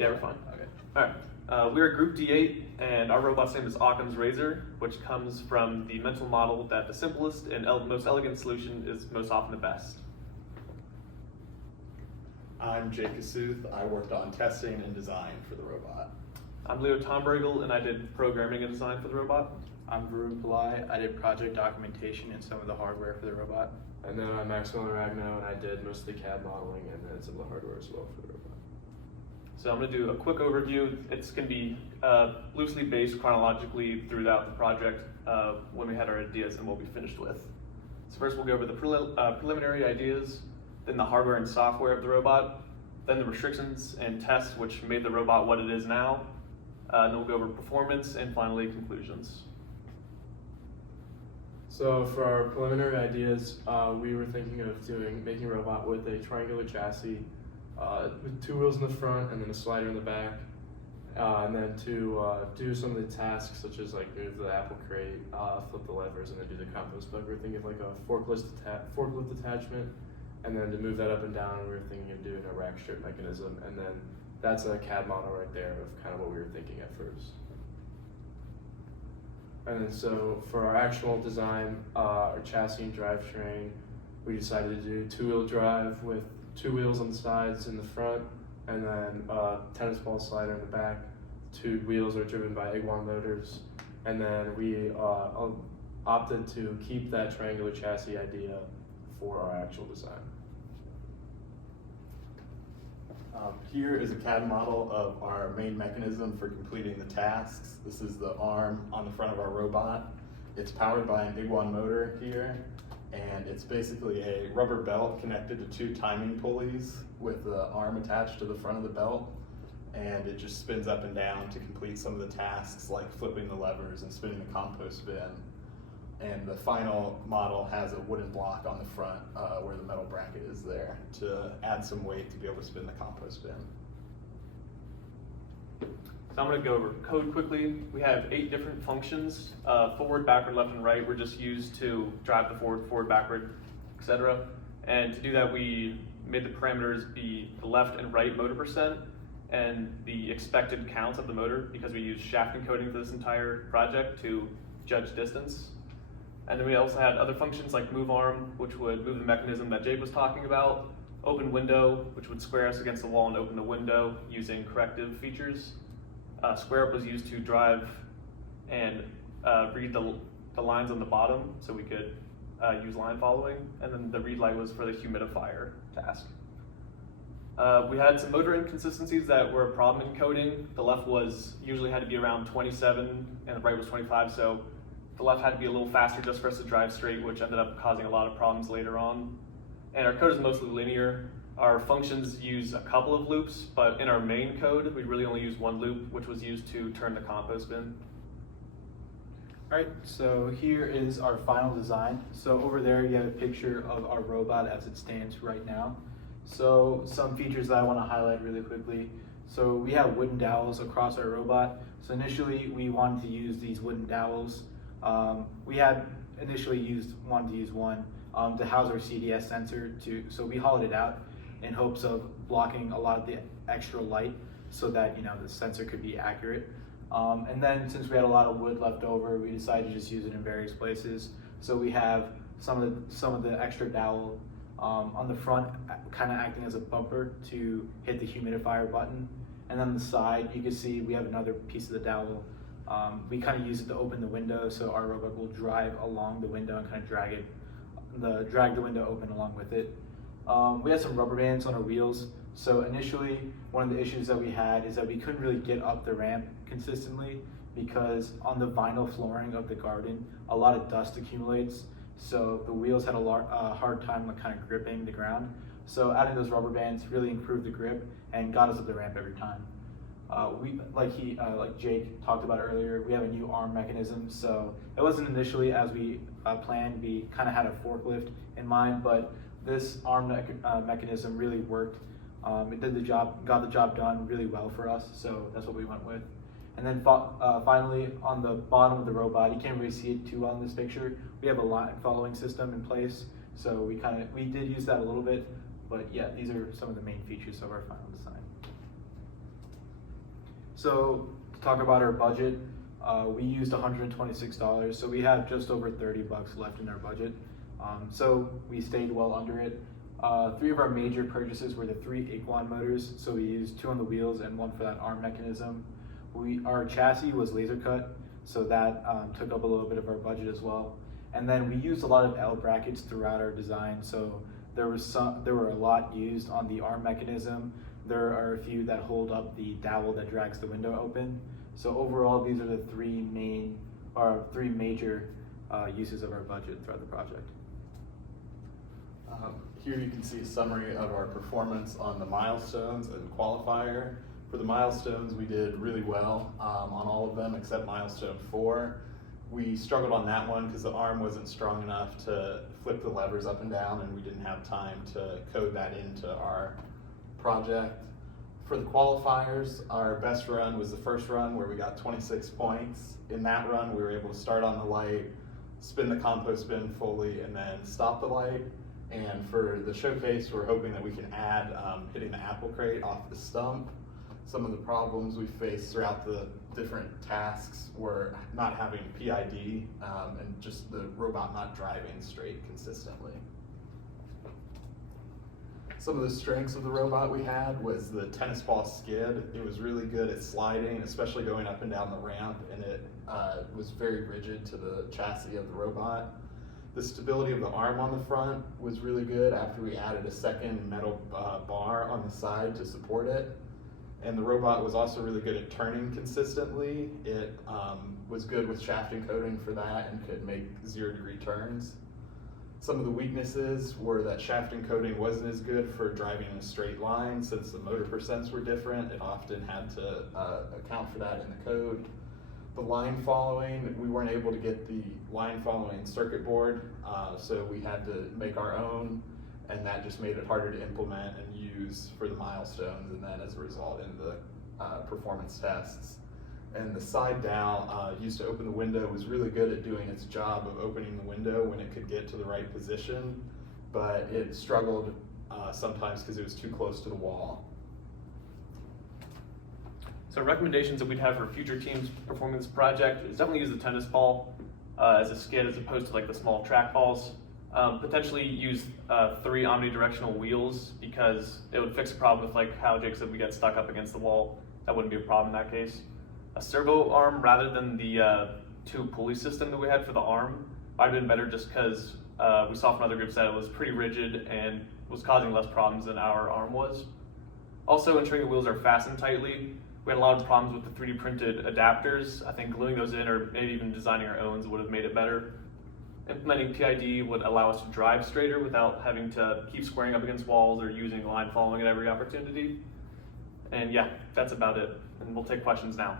Yeah, we're fine. Okay. All right. We're Group D8, and our robot's name is Occam's Razor, which comes from the mental model that the simplest and most elegant solution is most often the best. I'm Jake Kasuth. I worked on testing and design for the robot. I'm Leo Tombragel, and I did programming and design for the robot. I'm Varun Pillai. I did project documentation and some of the hardware for the robot. And then I'm Maxwell Aragno, and I did most of the CAD modeling and then some of the hardware as well for the robot. So I'm going to do a quick overview. It's going to be loosely based chronologically throughout the project when we had our ideas and what we finished with. So first we'll go over the preliminary ideas, then the hardware and software of the robot, then the restrictions and tests which made the robot what it is now, and then we'll go over performance, and finally conclusions. So for our preliminary ideas, we were thinking of making a robot with a triangular chassis, with 2 wheels in the front and then a slider in the back, and then to do some of the tasks such as like move the apple crate, flip the levers, and then do the compost bug. We were thinking of like a forklift attachment, and then to move that up and down, we were thinking of doing a rack strip mechanism, and then that's a CAD model right there of kind of what we were thinking at first. And then so for our actual design, our chassis and drivetrain, we decided to do 2-wheel drive with 2 wheels on the sides in the front, and then tennis ball slider in the back. 2 wheels are driven by Iguan motors, and then we opted to keep that triangular chassis idea for our actual design. Here is a CAD model of our main mechanism for completing the tasks. This is the arm on the front of our robot. It's powered by an Iguan motor here, and it's basically a rubber belt connected to 2 timing pulleys with the arm attached to the front of the belt, and it just spins up and down to complete some of the tasks like flipping the levers and spinning the compost bin. And the final model has a wooden block on the front where the metal bracket is there to add some weight to be able to spin the compost bin. So I'm going to go over code quickly. We have 8 different functions, forward, backward, left, and right. We're just used to drive the forward, backward, etc. And to do that, we made the parameters be the left and right motor percent and the expected counts of the motor, because we use shaft encoding for this entire project to judge distance. And then we also had other functions like move arm, which would move the mechanism that Jake was talking about, open window, which would square us against the wall and open the window using corrective features. Square up was used to drive and read the lines on the bottom so we could use line following. And then the read light was for the humidifier task. We had some motor inconsistencies that were a problem in coding. The left usually had to be around 27 and the right was 25, so the left had to be a little faster just for us to drive straight, which ended up causing a lot of problems later on. And our code is mostly linear. Our functions use a couple of loops, but in our main code, we really only use 1 loop, which was used to turn the compost bin. All right, so here is our final design. So over there, you have a picture of our robot as it stands right now. So some features that I want to highlight really quickly. So we have wooden dowels across our robot. So initially, we wanted to use these wooden dowels. We had initially wanted to use one to house our CDS sensor so we hollowed it out in hopes of blocking a lot of the extra light so that the sensor could be accurate. And then since we had a lot of wood left over, we decided to just use it in various places. So we have some of the extra dowel on the front, kind of acting as a bumper to hit the humidifier button. And then on the side, you can see we have another piece of the dowel. We kind of use it to open the window, so our robot will drive along the window and kind of drag the window open along with it. We had some rubber bands on our wheels. So initially, one of the issues that we had is that we couldn't really get up the ramp consistently because on the vinyl flooring of the garden, a lot of dust accumulates. So the wheels had a hard time kind of gripping the ground. So adding those rubber bands really improved the grip and got us up the ramp every time. Like Jake talked about earlier, we have a new arm mechanism. So it wasn't initially as we planned. We kind of had a forklift in mind, but this arm mechanism really worked. It did the job, got the job done really well for us. So that's what we went with. And then finally, on the bottom of the robot, you can't really see it too well in this picture. We have a line following system in place. So we did use that a little bit, but yeah, these are some of the main features of our final design. So to talk about our budget, we used $126, so we have just over $30 left in our budget. So we stayed well under it. 3 of our major purchases were the 3 Occam motors, so we used 2 on the wheels and 1 for that arm mechanism. Our chassis was laser cut, so that took up a little bit of our budget as well. And then we used a lot of L brackets throughout our design, so there were a lot used on the arm mechanism. There are a few that hold up the dowel that drags the window open. So overall, these are the 3 major uses of our budget throughout the project. Here you can see a summary of our performance on the milestones and qualifier. For the milestones, we did really well on all of them except milestone 4. We struggled on that one because the arm wasn't strong enough to flip the levers up and down, and we didn't have time to code that into our project. For the qualifiers, our best run was the first run where we got 26 points. In that run, we were able to start on the light, spin the compost bin fully, and then stop the light. And for the showcase, we're hoping that we can add hitting the apple crate off the stump. Some of the problems we faced throughout the different tasks were not having PID and just the robot not driving straight consistently. Some of the strengths of the robot we had was the tennis ball skid. It was really good at sliding, especially going up and down the ramp, and it was very rigid to the chassis of the robot. The stability of the arm on the front was really good after we added a second metal bar on the side to support it. And the robot was also really good at turning consistently. It was good with shaft encoding for that and could make 0-degree turns. Some of the weaknesses were that shaft encoding wasn't as good for driving in a straight line. Since the motor percents were different, it often had to account for that in the code. The line following, we weren't able to get the line following circuit board, so we had to make our own, and that just made it harder to implement and use for the milestones, and then as a result in the performance tests. And the side dowel used to open the window was really good at doing its job of opening the window when it could get to the right position, but it struggled sometimes because it was too close to the wall. So recommendations that we'd have for future teams performing this project is definitely use the tennis ball as a skid as opposed to like the small track balls. Potentially use 3 omnidirectional wheels because it would fix a problem with like how Jake said we get stuck up against the wall. That wouldn't be a problem in that case. A servo arm rather than the 2 pulley system that we had for the arm might have been better just because we saw from other groups that it was pretty rigid and was causing less problems than our arm was. Also, ensuring the wheels are fastened tightly. We had a lot of problems with the 3D printed adapters. I think gluing those in or maybe even designing our own would have made it better. Implementing PID would allow us to drive straighter without having to keep squaring up against walls or using line following at every opportunity. And yeah, that's about it. And we'll take questions now.